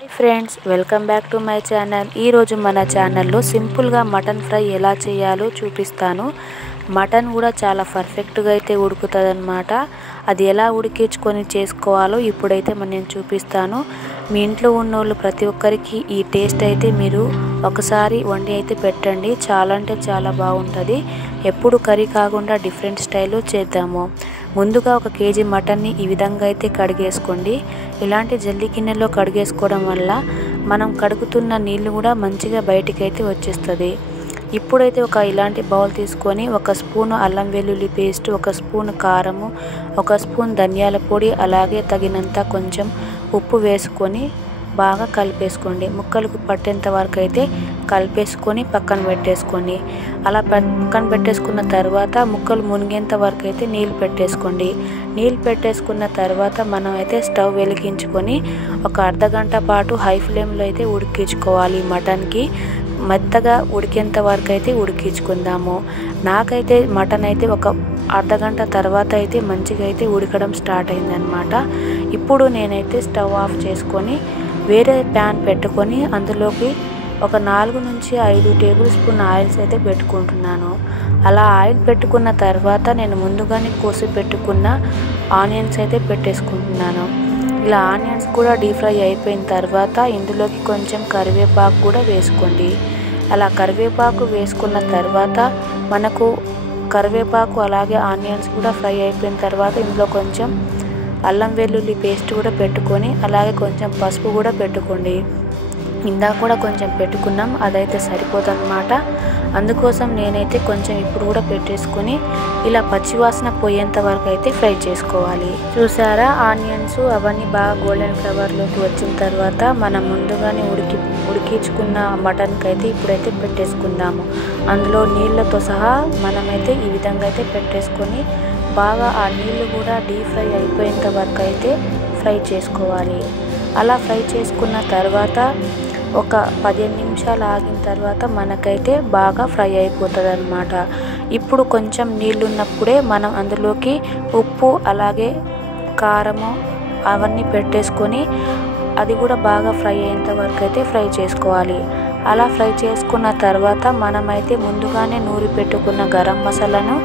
Hi friends, welcome back to my channel. ఈరోజు మన ఛానల్లో సింపుల్గా మటన్ ఫ్రై ఎలా చేయాలో చూపిస్తాను. మటన్ కూడా చాలా పర్ఫెక్ట్గా అయితే ఉడుకుతుంది అన్నమాట. అది ఎలా ఉడికించుకొని చేసుకోవాలో ఇప్పుడైతే నేను చూపిస్తాను. మీ ఇంట్లో ఉన్నోళ్ళు ప్రతి ఒక్కరికి ఈ టేస్ట్ అయితే మీరు ఒకసారి వండి అయితే పెట్టండి. చాలా అంటే చాలా బాగుంటుంది. ఎప్పుడు కర్రీ కాకుండా డిఫరెంట్ స్టైల్లో చేద్దాము. ముందుగా 1 కేజీ మటన్ని ఈ విధంగా అయితే కడిగేసుకోండి. ఇలాంటి జల్లి గిన్నెలో కడిగేసుకోవడం వల్ల మనం కడుగుతున్న నీళ్ళు కూడా మంచిగా బయటికి అయితే వచ్చేస్తుంది. ఇప్పుడైతే ఇలాంటి బౌల్ తీసుకొని 1 స్పూను అల్లం వెల్లుల్లి పేస్ట్, 1 స్పూన్ కారము, 1 స్పూన్ ధనియాల పొడి, అలాగే తగినంత కొంచెం ఉప్పు వేసుకొని బాగా కలిపేసుకోండి. ముక్కలకు పట్టేంత వరకు అయితే కలిపేసుకొని పక్కన పెట్టేసుకోండి. అలా పక్కన పెట్టేసుకున్న తర్వాత ముక్కలు మునిగేంత వరకు అయితే నీళ్ళు పెట్టేసుకోండి. నీళ్ళు పెట్టేసుకున్న తర్వాత మనం అయితే స్టవ్ వెలిగించుకొని 1 అర్ధగంట పాటు హై ఫ్లేమ్లో అయితే ఉడికించుకోవాలి. మటన్కి మెత్తగా ఉడికేంత వరకు అయితే ఉడికించుకుందాము. నాకైతే మటన్ అయితే 1 అర్ధగంట తర్వాత అయితే మంచిగా అయితే ఉడకడం స్టార్ట్ అయిందనమాట. ఇప్పుడు నేనైతే స్టవ్ ఆఫ్ చేసుకొని వేరే ప్యాన్ పెట్టుకొని అందులోకి 4 నుంచి 5 టేబుల్ స్పూన్ ఆయిల్స్ అయితే పెట్టుకుంటున్నాను. అలా ఆయిల్ పెట్టుకున్న తర్వాత నేను ముందుగానే కోసి పెట్టుకున్న ఆనియన్స్ అయితే పెట్టేసుకుంటున్నాను. ఇలా ఆనియన్స్ కూడా డీప్ ఫ్రై అయిపోయిన తర్వాత ఇందులోకి కొంచెం కరివేపాకు కూడా వేసుకోండి. అలా కరివేపాకు వేసుకున్న తర్వాత మనకు కరివేపాకు అలాగే ఆనియన్స్ కూడా ఫ్రై అయిపోయిన తర్వాత ఇందులో కొంచెం అల్లం వెల్లుల్లి పేస్ట్ కూడా పెట్టుకొని అలాగే కొంచెం పసుపు కూడా పెట్టుకోండి. ఇందాక కూడా కొంచెం పెట్టుకున్నాం, అదైతే సరిపోదన్నమాట. అందుకోసం నేనైతే కొంచెం ఇప్పుడు కూడా పెట్టేసుకొని ఇలా పచ్చివాసన పోయేంత వరకు అయితే ఫ్రై చేసుకోవాలి. చూసారా, ఆనియన్స్ అవన్నీ బాగా గోల్డెన్ ఫ్లేవర్లోకి వచ్చిన తర్వాత మనం ముందుగానే ఉడికించుకున్న మటన్కి అయితే ఇప్పుడైతే పెట్టేసుకుందాము. అందులో నీళ్ళతో సహా మనమైతే ఈ విధంగా అయితే పెట్టేసుకొని బాగా ఆ నీళ్ళు కూడా డీప్ ఫ్రై అయిపోయేంత వరకు అయితే ఫ్రై చేసుకోవాలి. అలా ఫ్రై చేసుకున్న తర్వాత 15 నిమిషాలు ఆగిన తర్వాత మనకైతే బాగా ఫ్రై అయిపోతుంది అన్నమాట. ఇప్పుడు కొంచెం నీళ్ళు ఉన్నప్పుడే మనం అందులోకి ఉప్పు అలాగే కారము అవన్నీ పెట్టేసుకొని అది కూడా బాగా ఫ్రై అయ్యేంత వరకు అయితే ఫ్రై చేసుకోవాలి. అలా ఫ్రై చేసుకున్న తర్వాత మనమైతే ముందుగానే నూరి పెట్టుకున్న గరం మసాలాను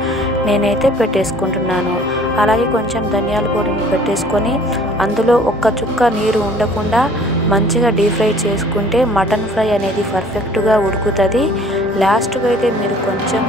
నేనైతే పెట్టేసుకుంటున్నాను. అలాగే కొంచెం ధనియాల పొడిని పెట్టేసుకొని అందులో 1 చుక్క నీరు ఉండకుండా మంచిగా డీప్ ఫ్రై చేసుకుంటే మటన్ ఫ్రై అనేది పర్ఫెక్ట్గా ఉడుకుతుంది. లాస్ట్గా అయితే మీరు కొంచెం